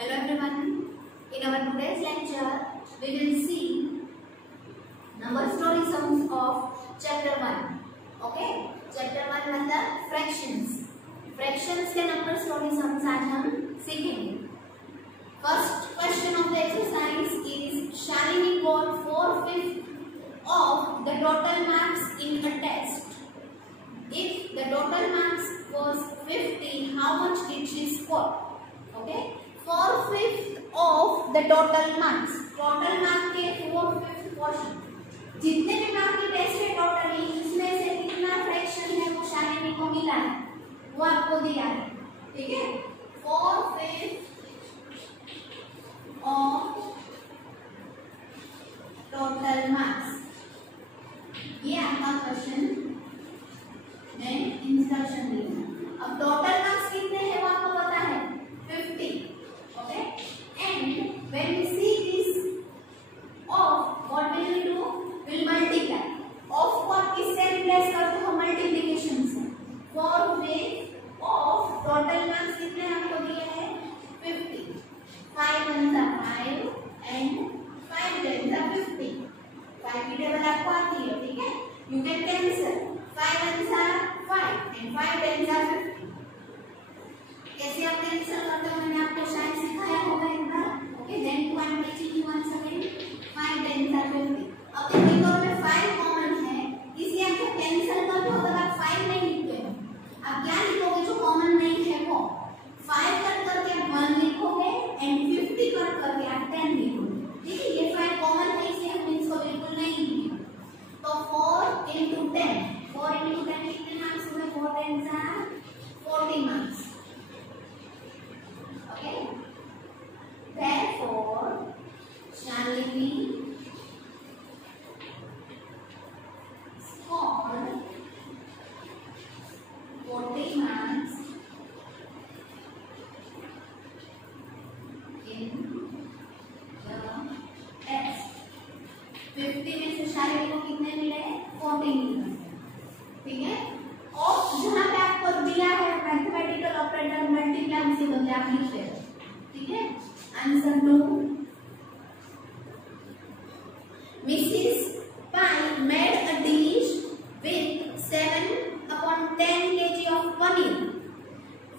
Hello everyone. In our today's lecture, we will see number story sums of chapter 1. Okay? Chapter 1 मतलब fractions. Fractions के number story sums आज हम सीखेंगे. First question of the exercise is Shalini got 4/5 of the total marks in a test. If the total marks was 50, how much did she score? Okay? 4/5 of the total marks. Total mark के 4/5 portion. जितने भी mark की test है totally, इसमें से कितना fraction है वो शालिनी को मिला है, वो आपको दिया है. ठीक है? 4/5 of total marks. ये आपका क्वेश्चन में इंस्ट्रक्शन दी है. अब टोटल मार्क्स कितने हैं वो आपको पता है, 50. Okay, and when we see this of, what will we do? Will multiply. Of को आप किससे रिप्लेस करते हो? मल्टीप्लिकेशन से. 4/5 of टोटल मार्क्स कितने आपको दिए हैं? 50. 5 1 5 and 5 10 50. 5 की टेबल आपको आती है. ठीक है? You can cancel. 5 1 5 and 5 10 50. कैसे आप कैंसिल करते हो मैंने आपको शायद सिखाया होगा एक बार. Okay, then 2 I'm teaching you once again. 5 10 50. अब देखो में 5 कॉमन है, इसलिए आप जब कैंसिल करते हो तब आप 5 नहीं लिखते हो. आप क्या लिखोगे जो कॉमन नहीं है वो? 5 कट करके आप 1 लिखोगे एंड 50 कट करके आप 10 लिखोगे. ठीक है? ये 5 कॉमन है इसलिए हम इसको बिल्कुल नहीं लिखेंगे. तो 4 into 10 कितने मार्क्स हुए? 4 10 40 marks. Okay. Therefore, Shalini scored 40 marks in the test. 50 में से शालिनी को कितने मिले? 40 मिले. ठीक है? और जहाँ पे आपको दिया है मैथमेटिकल ऑपरेटर मल्टीप्लाई से बदले आप लिखते हो. ठीक है? Answer 2. Mrs. Pai made a dish with 7/10 kg of paneer,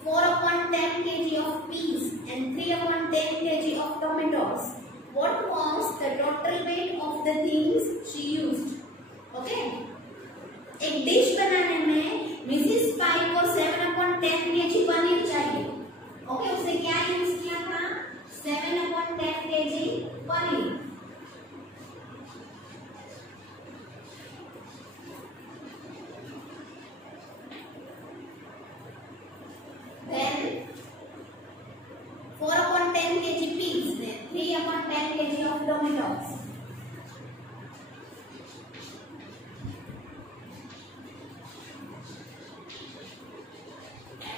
4/10 kg of peas and 3/10 kg of tomatoes. What was the total weight of the things she used? Okay? एक dish बनाने में मिसेस पाई को 7/10 kg पनीर चाहिए. Okay, उसने क्या use किया था? 7/10 kg paneer. Then 4/10 kg peas, then 3/10 kg of tomatoes.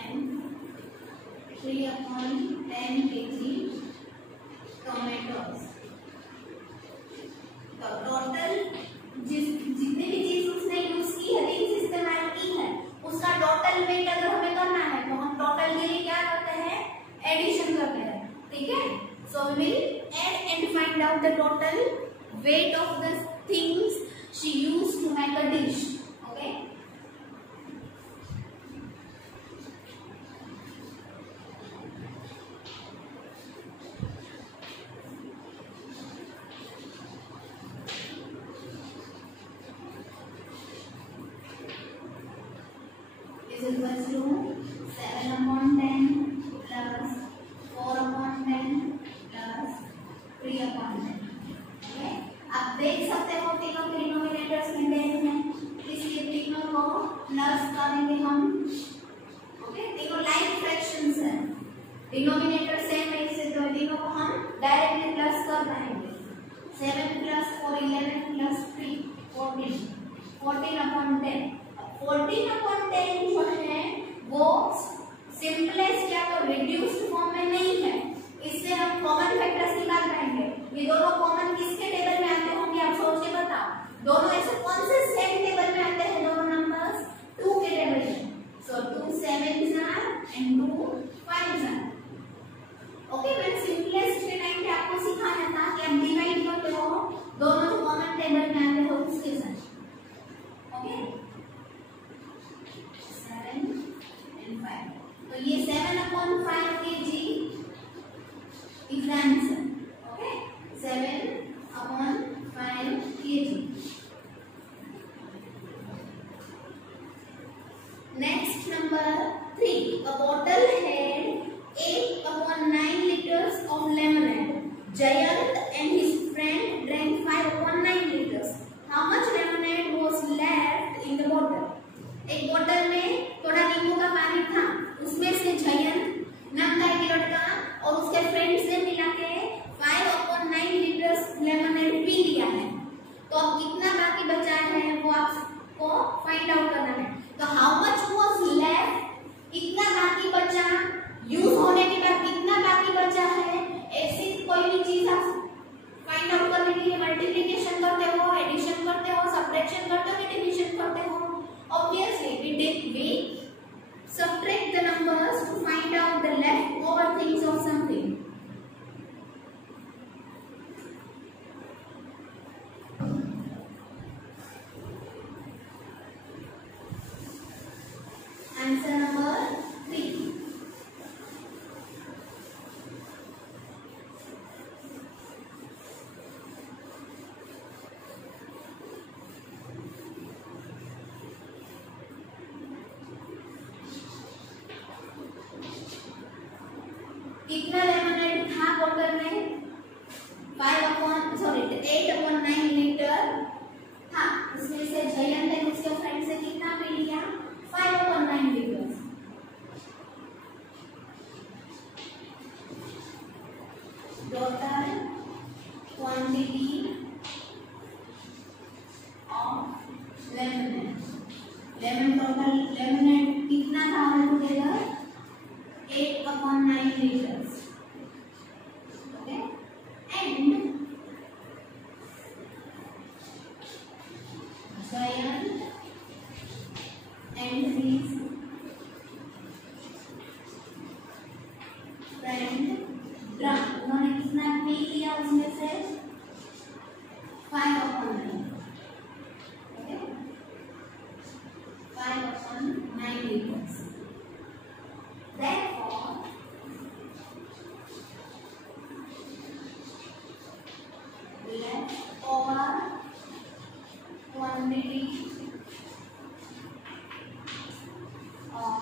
And 3/10 kg tomatoes. तो टोटल जितनी भी चीज उसने यूज की है, थिंग्स इस्तेमाल की है, उसका टोटल वेट अगर हमें करना है तो हम टोटल के लिए क्या करते हैं? एडिशन करते हैं. ठीक है? So we will add and find out the total weight of the things she used to make a dish. Okay? is equals to 7/10 plus 4/10 plus 3/10. Okay? आप देख सकते हो तीनों के डिनोमिनेटर्स में देख हैं, इसलिए तीनों को प्लस करेंगे हम. ओके? तीनों लाइक फ्रैक्शंस हैं, डिनोमिनेटर सेम है इससे तो तीनों को हम डायरेक्टली प्लस कर पाएंगे. 7 + 4 11 + 3 14 14/10. 14/10 जो है वो सिंपलेस्ट या तो रिड्यूस्ड फॉर्म में नहीं है, इससे हम कॉमन फैक्टर्स निकाल पाएंगे. ये दोनों कॉमन किसके टेबल में आते होंगे आप सोच के बताओ. दोनों ऐसे कौन से सेम टेबल में आते हैं? दोनों नंबर्स 2 के टेबल में. सो 2 7s and 2 5s. Okay, when of lemonade. Jayant and his friend drank 5.9 liters. How much lemonade was left in the bottle? एक बोतल में थोड़ा नींबू का पानी था, उसमें से जयंत नाम का एक लड़का और उसके फ्रेंड्स ने मिला के 5.9 लीटर्स लेमनेड पी लिया है। तो अब कितना बाकी बचा है वो आपको फाइंड आउट करना है। तो हाउ मच वाज लेफ्ट, कितना बाकी बचा, यूज होने के बाद कितना बाकी बचा है, ऐसी कोई भी चीज आप फाइंड आउट करने के लिए मल्टीप्लिकेशन करते हो, एडिशन करते हो, सब्ट्रैक्शन करते हो, डिविजन करते हो। Obviously, we subtract the numbers to find out the leftover things of something. Answer number 3. कितना लेमनेड था बोतल में? 8.9 लीटर था। उसमें से जयंत ने उसके फ्रेंड से कितना पी लिया? 5.9 litre. Total quantity of lemonade, lemonade कितना था all together? 8.9 liters. Okay, and Jayant and his friend drank, उन्होंने कितना पी लिया उसमें से? 5.9. Okay, 5.9 liters. Therefore, leftover quantity of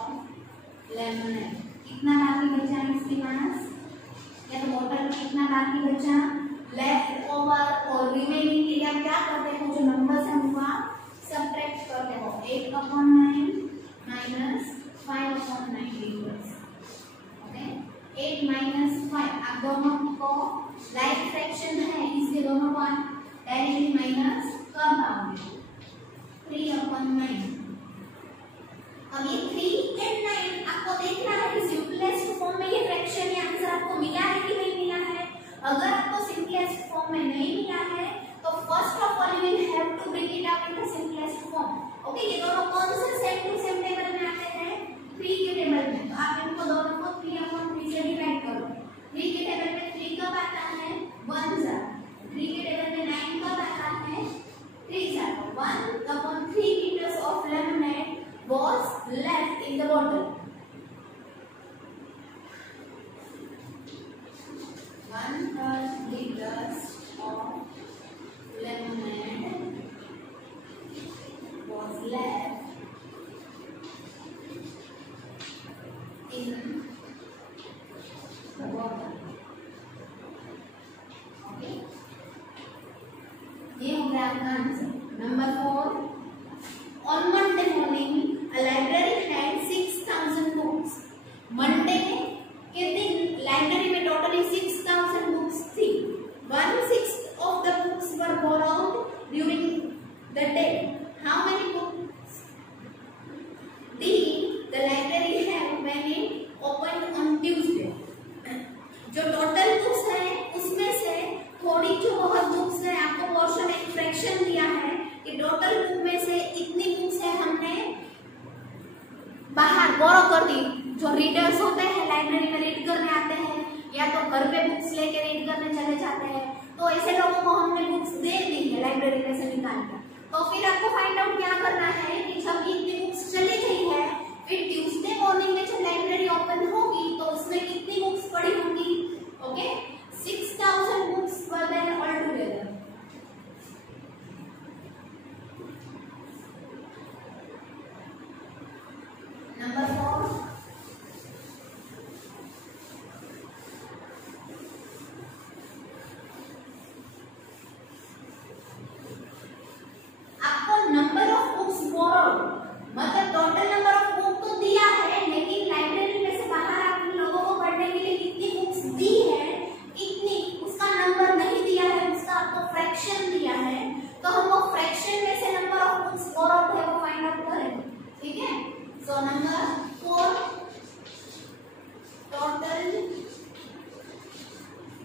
lemonade. कितना बाकी बचा इसके पास? या तो बोतल में कितना बाकी बचा? लेफ्ट ओवर और रिमेनिंग के लिए आप क्या करते हो? जो नंबर्स हैं उनको आप सब्ट्रैक्ट करते हो। 8.9 माइनस 5.9 लीटर्स। ओके, 8 माइनस 5, आप दोनों को लाइक फ्रैक्शन है इसके दोनों को डायरेक्टली माइनस कर पाओगे। 3/9। अब ये 3 and 9 आपको देखना है कि सिंपलेस्ट फॉर्म में ये फ्रैक्शन या आंसर आपको मिला है कि नहीं मिला है। अगर आपको सिंपलेस्ट फॉर्म में नहीं मिला है तो first of all you will have to break it out into simplest form. Okay, ये दोनों कौन से सेम टू सेम टेबल में आते हैं? 3 के टेबल में। तो आप इनको दोनों को 3/3 से डिवाइड करो। 3 के टेबल में 3 कब आता है? 1 ज़ा। 3 के टेबल में 9 कब आता है? 3 ज़ा। 1/3 liters of lemonade was left in the bottle. 1/3 liters of lemonade was left in the bottle. Okay, ये हो गया आपका answer. Number 4, on Monday morning a library had 6,000 books. Monday के दिन लाइब्रेरी में टोटली 6,000 बुक्स थी। 1/6 of the books were borrowed during the day. How many books did the library have when it opened on Tuesday? जो total books है उसमें से थोड़ी जो बहुत बुक्स है, आपको पोर्शन एक फ्रैक्शन दिया है कि टोटल बुक में से इतनी बुक्स है हमने बाहर बोरो कर दी। जो रीडर्स होते हैं लाइब्रेरी में रीड करने आते हैं या तो घर पे बुक्स लेके रीड करने चले जाते हैं, तो ऐसे लोगों को हमने बुक्स दे दी है लाइब्रेरी में से निकाल कर। तो फिर आपको फाइंड आउट क्या करना है कि जब इतनी बुक्स चली गई है, फिर ट्यूसडे मॉर्निंग में जब लाइब्रेरी ओपन होगी तो उसमें कितनी बुक्स पड़ी होंगी? Okay, 6,000 books were there all together. Number 4,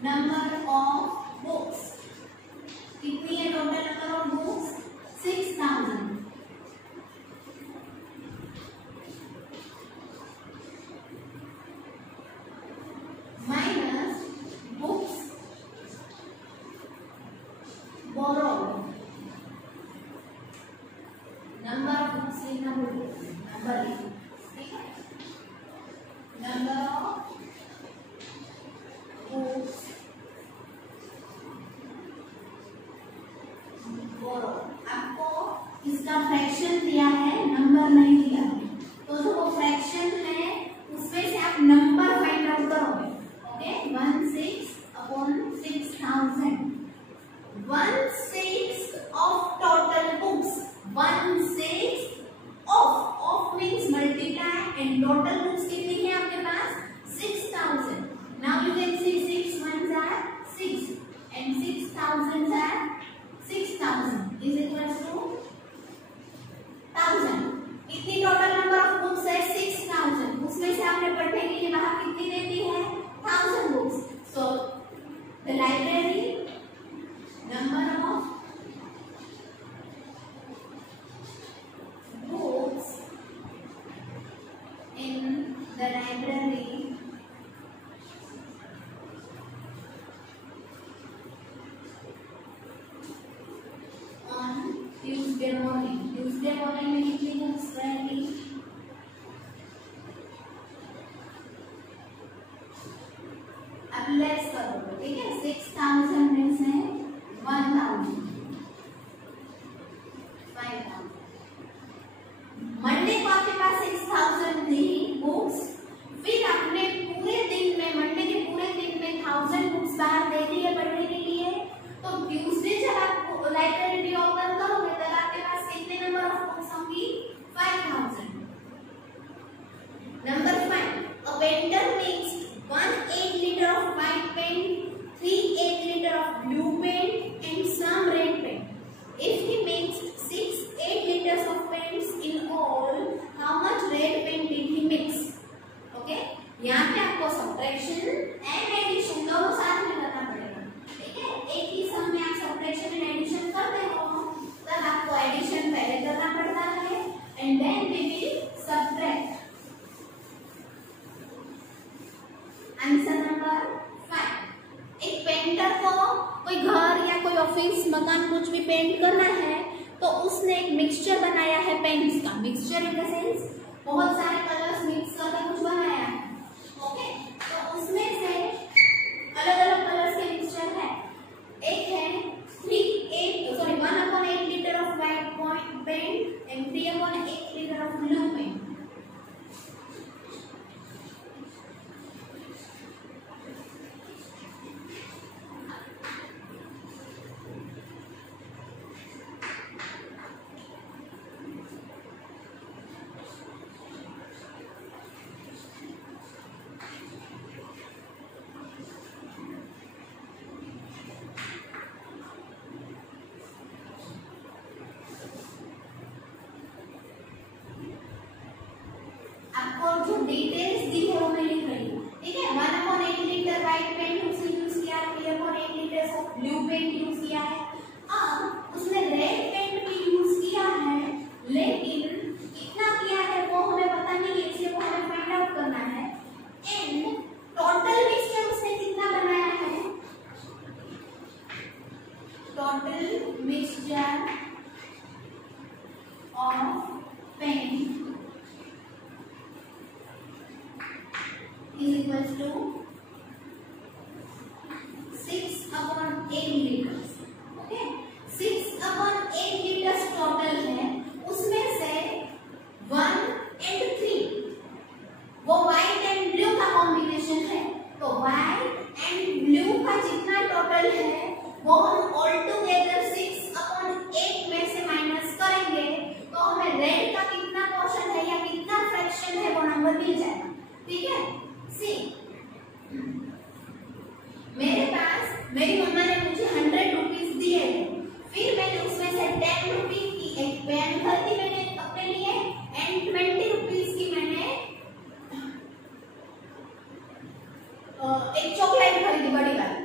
number of books, कितनी है total number of books? 6000 minus books borrowed, number of books लिखना बोलिए, नंबर लिखो, ठीक है, नंबर ऑफ बुक्स borrowed। आपको इसका फ्रैक्शन दिया है, नंबर नहीं दिया है, तो जो वो फ्रैक्शन है उसमें से आप नंबर फाइंड आउट करोगे। Okay, 16/6000, 1/6 of total books, 1/6 of means multiply and total books कितनी है आपके पास? 6000। Now you can see 6 ones are 6 and 6000 are 6000 is equals to 1000। कितनी टोटल नंबर ऑफ बुक्स है? 6000। उसमें से आपने पढ़ने के लिए वहां कितनी देती है? 1000 books. So the library number of books in the library on Tuesday morning। Tuesday morning में कितनी बुक्स रहेगी? अब लेस करो, ठीक है, 6000 में से 1000, 5000। मंडे को आपके पास 6000 थी बुक्स, फिर आपने पूरे दिन में, मंडे के पूरे दिन में 1000 बुक्स बाहर दे दी है पढ़ने के लिए, तो ट्यूसडे जब आप लाइब्रेरी ओपन करोगे तब आपके पास कितने नंबर ऑफ बुक्स होंगी? 5000। Number 5, a vendor makes 1 8 liter of white paint, 3 8 liter of blue paint and some red paint. If he makes 6 8 liters of paints in all, how much red paint did he mix? Okay, यहाँ पे आपको subtraction and addition दोनों साथ में करना पड़ेगा, ठीक है। एक ही सम में आप सब्ट्रैक्शन एंड एडिशन करते हो, तब आपको एडिशन पहले करना पड़ता है and then we will subtract. Answer number 5, एक पेंटर को कोई घर या कोई ऑफिस मकान कुछ भी पेंट करना है, तो उसने एक मिक्सचर बनाया है पेंट्स का। मिक्सचर इन द सेंस बहुत सारे कलर्स मिक्स करके कुछ बनाया है। ओके, तो उसमें से अलग अलग कलर्स के मिक्सचर है। एक है 1/8 litre of white paint and 3/8 litre of blue paint. जो डिटेल्स दी है वो मैं लिख रही हूँ, ठीक है। 1/8 लीटर व्हाइट पेंट उसने यूज किया, 3/8 litre of blue paint use किया है। अब उसने रेड पेंट भी यूज किया है, लेकिन कितना किया है वो हमें पता नहीं है, इसलिए वो हमें फाइंड आउट करना है। एंड टोटल मिक्सचर उसने कितना बनाया है? Total mixture of paint is equals to 6/8 liters। ओके, 6/8 liters टोटल है, उसमें से 1 and 3 वो व्हाइट एंड ब्लू का कॉम्बिनेशन है, तो व्हाइट एंड ब्लू का जितना टोटल है वो हम ऑल टुगेदर 6/8 में से माइनस करेंगे, तो हमें रेड का कितना पोर्शन है या कितना फ्रैक्शन है वो नंबर मिल जाएगा, ठीक है। सी, मेरे पास मेरी मम्मा ने मुझे 100 रुपीज दिए, फिर मैंने उसमें से 10 रुपीज की एक पेन खरीदी मैंने अपने लिए एंड 20 रुपीज की मैंने एक चॉकलेट खरीदी बड़ी वाली।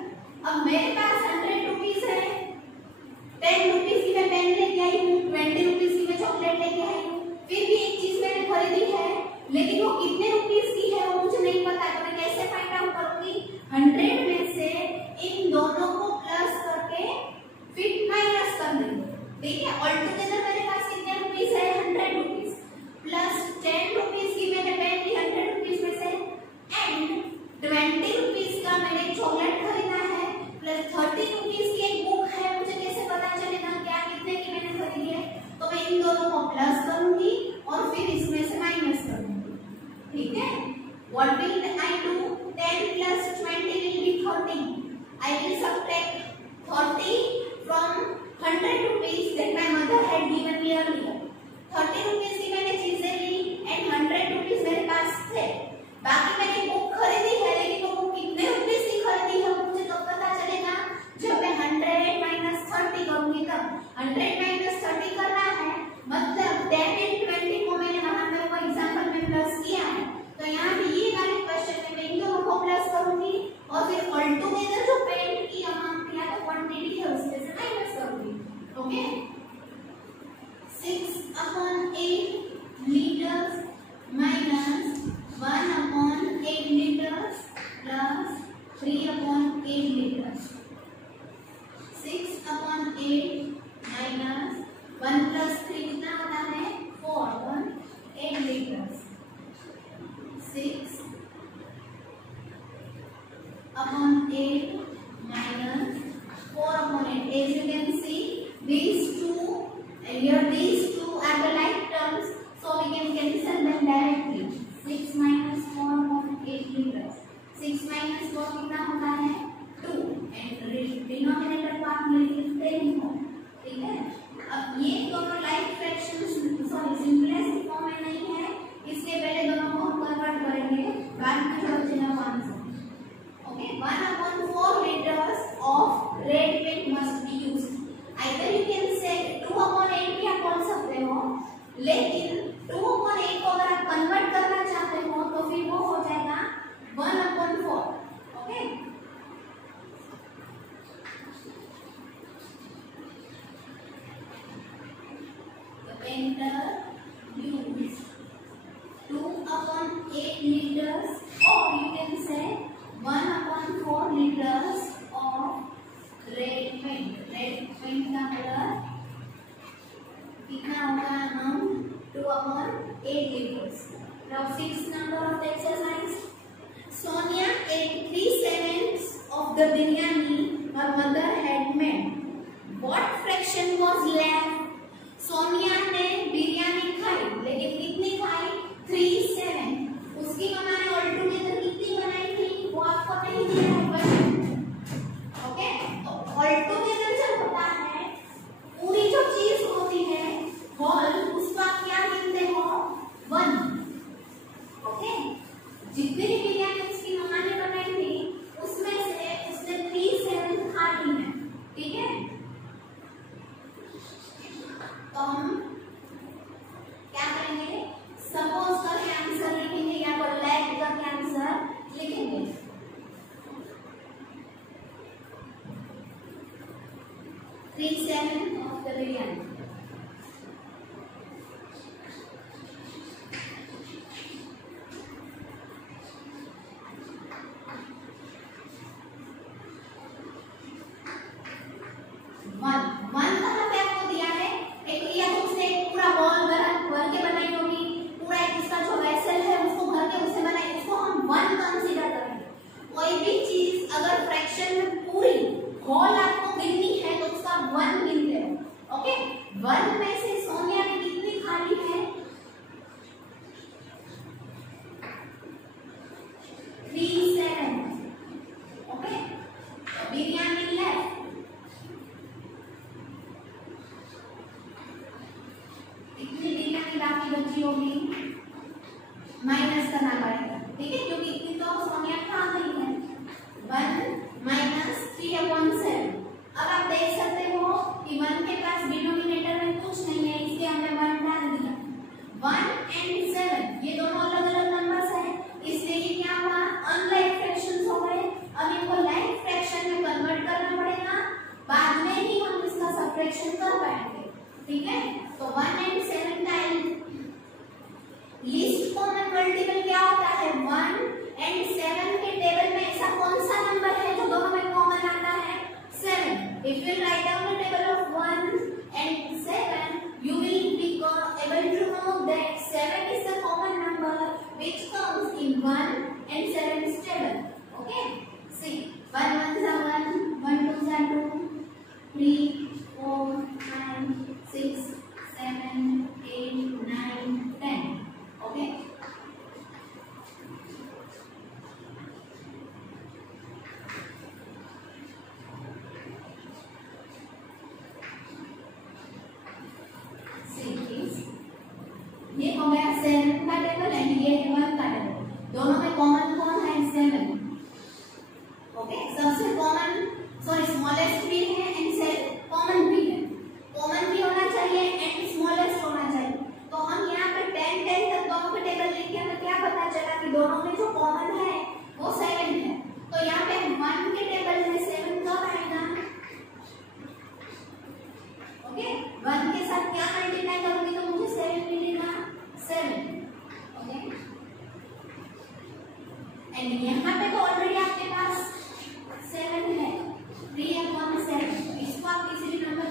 8 minus 4 upon 8. As you can see, these two and here these two are the like terms, so we can cancel them directly. 6 minus 4 upon 8 liters. 6 minus 4 कितना होता है 2 and डिनोमिनेटर को आप लिखते ही हो, ठीक है। अब ये दोनों like fractions sorry simplest form में नहीं है, इसके पहले दोनों को हम कन्वर्ट करेंगे, बाद में जो बचेगा 1 से। Okay, 1/4 liters of red paint must be used. Either you can say 2/8 भी आप बोल सकते हो, लेकिन 2/8 को अगर आप कन्वर्ट करना चाहते हो तो फिर वो हो जाएगा 1/4। ओके, तो enter use 2/8 liters or you can say 1/4 liters of red paint. Red paint का कलर कितना होगा amount 2/8 liters. Now 6th number of the exercise. Sonia ate 3/7 of the biryani her mother had made. What fraction was left? Sonia ने बिरयानी खाई, लेकिन कितनी खाई 3/7। उसकी मम्मा ने ऑल टुगेदर कितनी बनाई थी वो आपको नहीं दिया है क्वेश्चन। ओके, तो ऑल टुगेदर जब होता है पूरी जो चीज होती है होल, उसको आप क्या गिनते हो 1। ओके, जितनी भी बिरयानी उसकी मम्मा ने बनाई थी उसमें से उसने 3/7 खा ली है, ठीक है। तो हम क्या करेंगे, सपोज करके आंसर लिखेंगे या तो लेट करके आंसर लिखेंगे। 3/7 of the biryani. माइनस करना पड़ेगा, ठीक है, क्योंकि इतनी तो सोनिया खा गई है। 1 minus 3/7। अब आप देख सकते हो कि 1 के पास डिनोमिनेटर में कुछ नहीं है, इसलिए हमने 1 डाल दिया। 1 and 7 ये दोनों अलग अलग नंबर्स हैं, इसलिए ये क्या हुआ अनलाइक फ्रैक्शंस हो गए। अब इनको लाइक फ्रैक्शन में कन्वर्ट करना पड़ेगा, बाद में ही हम इसका सबट्रैक्शन कर पाएंगे, ठीक है। तो 1 and 7 का लीस्ट कॉमन मल्टीपल क्या होता है 1 and 7 के टेबल में ऐसा कौन सा नंबर है जो दोनों में कॉमन आता है 7। If you write down the table of 1 and 7, you will be able to know that 7 is the common number which comes in 1 and 7's table. Okay, see 1 1s are 1, 1 2s are 2, 3 4 5 6 7 8 9 10. Okay, ये हो गया 7 का table and ये 1 का table. दोनों में common कौन है 7। ओके, सबसे कॉमन सॉरी स्मॉलेस्ट भी है एंड कॉमन भी है। कॉमन भी होना चाहिए एंड स्मॉलेस्ट होना चाहिए। तो हम यहाँ पे 10 10 तक दोनों के टेबल लिखे हमें क्या पता चला कि दोनों में जो कॉमन है वो 7 है। तो यहाँ पे 1 के टेबल में 7 कब आएगा। ओके, 1 के साथ क्या मल्टीप्लाई करूंगी तो मुझे 7 मिलेगा 7। ओके, एंड यहाँ पे तो ऑलरेडी आपके पास 7 है 3/7। इसको आप किसी भी number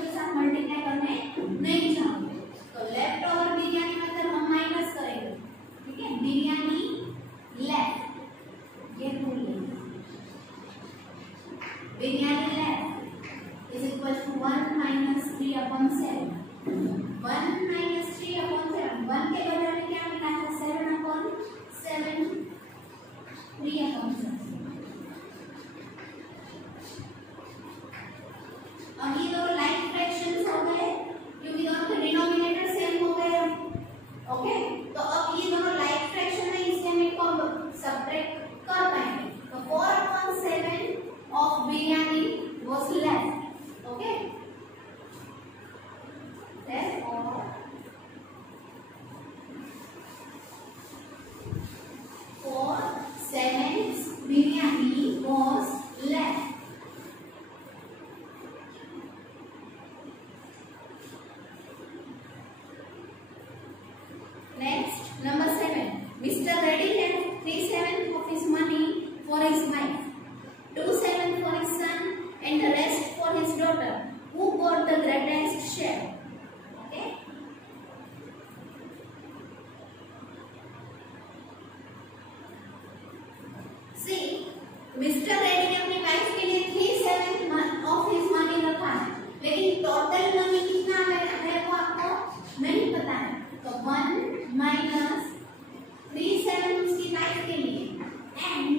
biryani left is equal to 1 minus 3 upon 7. 1 minus 3 upon 7. 1 के बदले में क्या मिला है? 7 upon 7. 3 upon 7. अब ये दोनों लाइक फ्रैक्शंस हो गए क्योंकि दोनों के डिनोमिनेटर सेम हो गए। ओके, तो अब ये दोनों लाइक फ्रैक्शन है, इससे हम इनको सब्ट्रैक्ट कर पाएंगे। तो 4 upon 7 of biryani was left. Okay, therefore 4/7 biryani was left. Next, number 7. Mr. Reddy left 3/7 of his money for his wife, 2/7 for his son, and the rest for his daughter. Who got the greatest share? Okay. See, Mr. Reddy ने अपनी wife के लिए 3/7 of his money रखा है, लेकिन total money कितना है वो आपको नहीं पता है। तो 1 minus 3/7 उसकी वाइफ के लिए एंड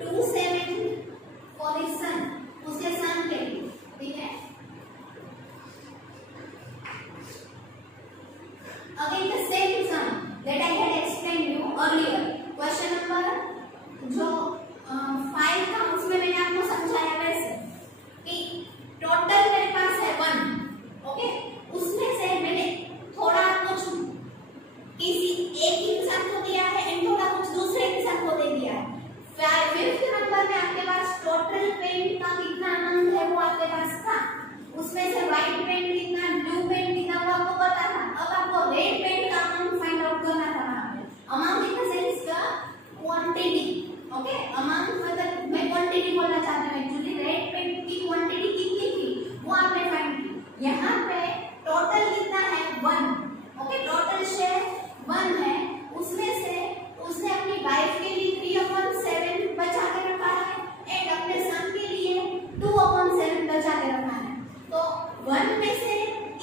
2/7 for his son, उसके सन के लिए। ठीक है, again the same sum that I had explained you earlier. Question number जो 5 था उसमें मैंने आपको समझाया वैसे कि टोटल मेरे पास है 1। ओके, उसमें से मैंने थोड़ा कुछ किसी एक इंसान को दिया है एंड थोड़ा कुछ दूसरे इंसान को दे दिया है। 5th नंबर में आपके पास टोटल पेंट का कितना अमाउंट है वो आपके पास था, उसमें से व्हाइट पेंट कितना, ब्लू पेंट कितना वो आपको पता था। अब आपको रेड पेंट का अमाउंट फाइंड आउट करना था। वहां पे अमाउंट इन द सेंस का क्वांटिटी। ओके, अमाउंट मतलब मैं क्वांटिटी बोलना चाहता हूँ, एक्चुअली रेड पेंट की क्वांटिटी कितनी थी वो आपने फाइंड की। यहाँ पे टोटल कितना है? 1। ओके, टोटल शेयर 1 है, उसमें से उसने अपनी वाइफ के लिए 3/7 बचा के रखा है एंड अपने सन के लिए 2/7 बचा के रखा है। तो 1 में से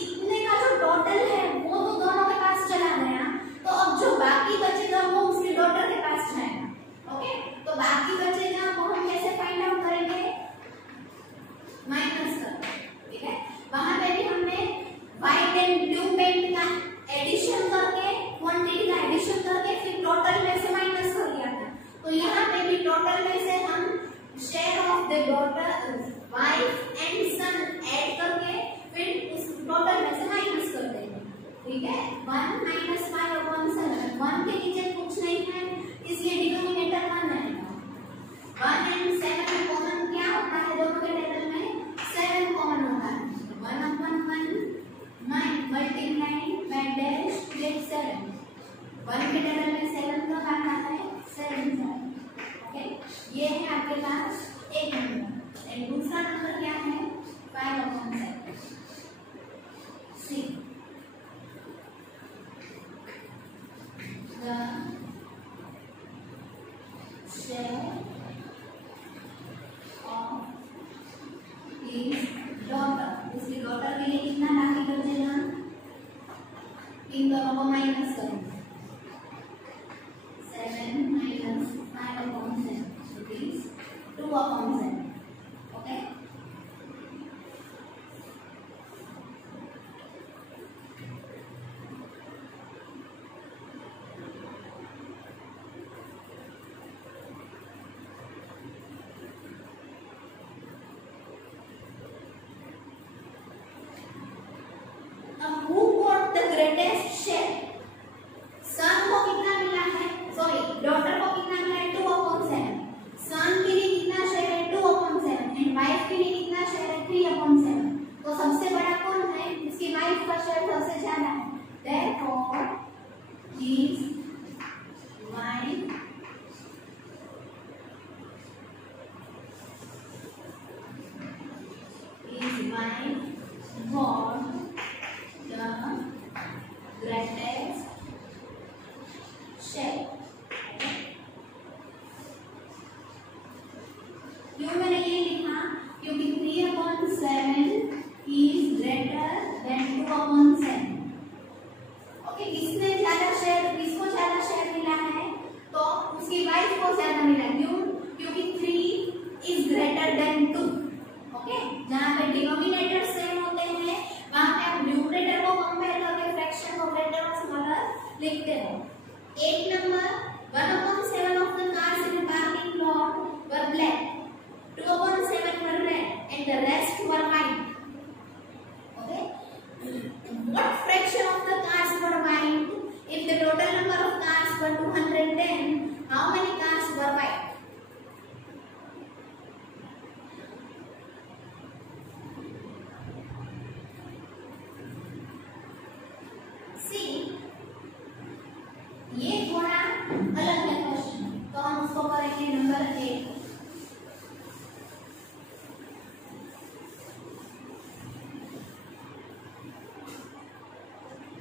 इतने का जो टोटल है वो तो दोनों के पास चला गया, तो अब जो बाकी बचेगा वो उसकी डॉटर के पास जाएगा। ओके, तो बाकी बचेगा वो हम कैसे फाइंड आउट करेंगे? माइनस करके। ठीक है, वहां पे भी हमने व्हाइट एंड ब्लू पेंट का एडिशन करके, क्वांटिटी का एडिशन करके फिर टोटल में से माइनस कर दिया था। तो यहाँ पे भी टोटल में से हम share of the daughter, wife and son add करके फिर उस टोटल में से माइनस कर देंगे। ठीक है, 1 minus 5/7। 1 के नीचे कुछ नहीं है इसलिए डिनोमिनेटर 1 आएगा। 1 and 7 कॉमन क्या होता है? दोनों के टेबल में 7 कॉमन होता है। 1/1 मल्टीप्लाइंग बाय डैश गेट 7। 1 के टेबल में 7 का आता है 7। ओके, ये है आपके पास एक नंबर एंड दूसरा नंबर क्या है? 5/7। सी the share of his daughter, उसकी डॉटर के लिए कितना बाकी बचेगा? इन दोनों को माइनस करेंगे। 7 minus 5/7 is 2/7। Okay, who got the greatest share? सन को कितना मिला है? सॉरी, डॉटर को कितना मिला है? 2/7। सन के लिए कितना शेयर है? 2/7 एंड वाइफ के लिए कितना शेयर है? 3/7। तो सबसे बड़ा कौन है? इसकी वाइफ का शेयर सबसे ज्यादा है। Therefore, his wife got the करेंगे number 8।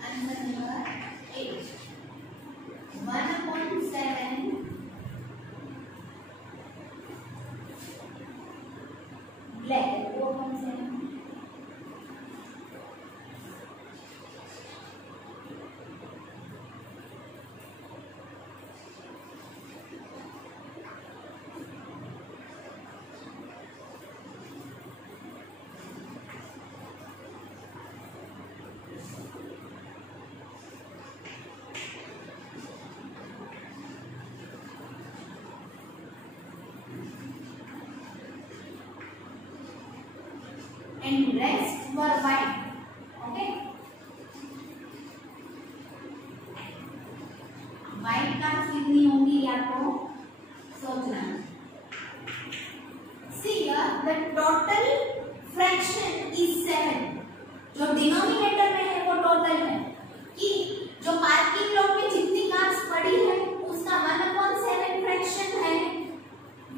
Answer number 8 1/7 black 4/7 and rest were white. Okay, white cards कितनी होंगी आपको सोचना। See here the total fraction is 7। जो डिनोमिनेटर में है वो टोटल है कि जो पार्किंग लॉट में जितनी कार्ड्स पड़ी है उसका 1/7 फ्रैक्शन है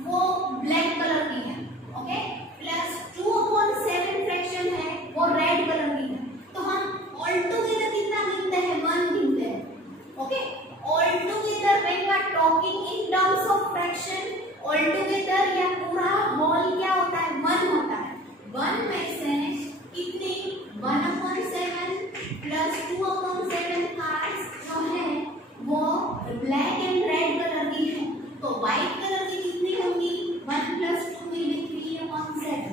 वो ब्लैक कलर की है। ओके, प्लस 2/7 फ्रैक्शन है वो रेड कलर की है। तो हम ऑल टुगेदर कितना गिनते हैं? 1 गिनते हैं। Okay, all together when we are talking in terms of fraction, all together या पूरा होल क्या होता है? 1 होता है। 1 में से कितनी 1/7 प्लस 2/7 कार्ड्स जो है वो ब्लैक एंड रेड कलर की है। तो व्हाइट कलर की कितनी होंगी? 1 + 2 will be 3/7।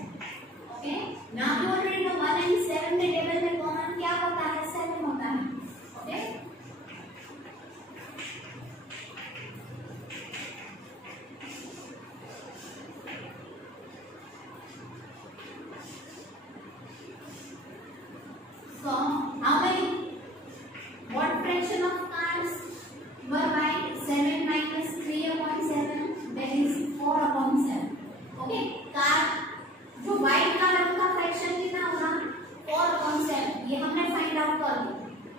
Okay, now you already know 1 and 7 के टेबल में कॉमन क्या होता है? 7 होता है। Okay, so how many, what fraction of cards were white? 7 minus 3/7, that is 4/7। Okay, card जो व्हाइट कार्ड का फ्रैक्शन कितना होगा? 4/7। ये हमने फाइंड आउट कर लिया।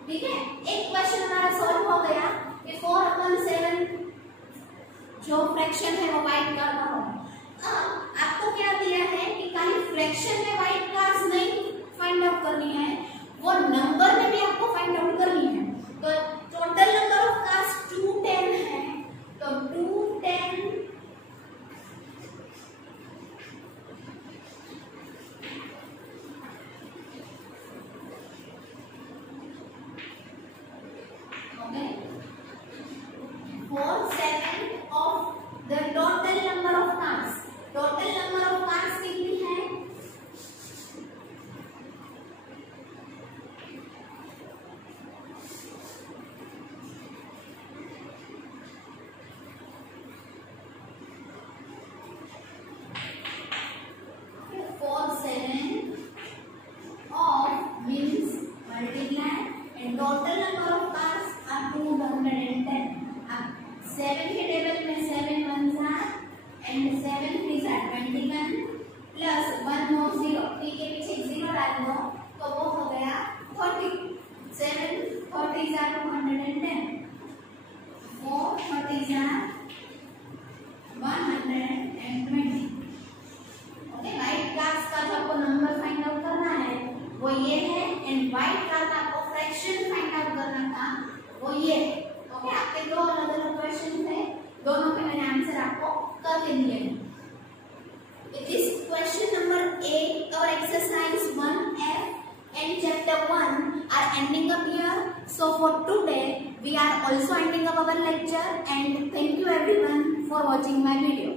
ठीक है, एक क्वेश्चन हमारा सॉल्व हो गया कि 4/7 जो फ्रैक्शन है वो व्हाइट कार्ड का होगा। अब आपको क्या दिया है कि खाली फ्रैक्शन में व्हाइट कार्ड्स नहीं फाइंड आउट करनी है, वो नंबर में भी आपको फाइंड आउट करनी है। तो टोटल नंबर ऑफ कार्ड्स 210 है, तो 210 okay 4/7 of the total number of cards। Total number of cards कितनी है? 4/7 of means multiply and total number of cards are 210। अब 7 के टेबल में 7 1s are and 7 3s are 21 plus 1 more 0, 3 के पीछे 0 डाल दो तो वो हो गया 30। 7 30s are 210, 4 30s are 120। Okay, white cards का जो आपको नंबर फाइंड आउट करना है वो ये है, एंड व्हाइट कार्ड का आपको फ्रैक्शन फाइंड आउट करना था वो ये है। ओके, आपके दो अलग अलग क्वेश्चन थे, दोनों के मैंने आंसर आपको करके दिए हैं। This question number 8 or exercise 1F and chapter 1 are ending up here. So for today we are also ending up our lecture, and thank you everyone for watching my video.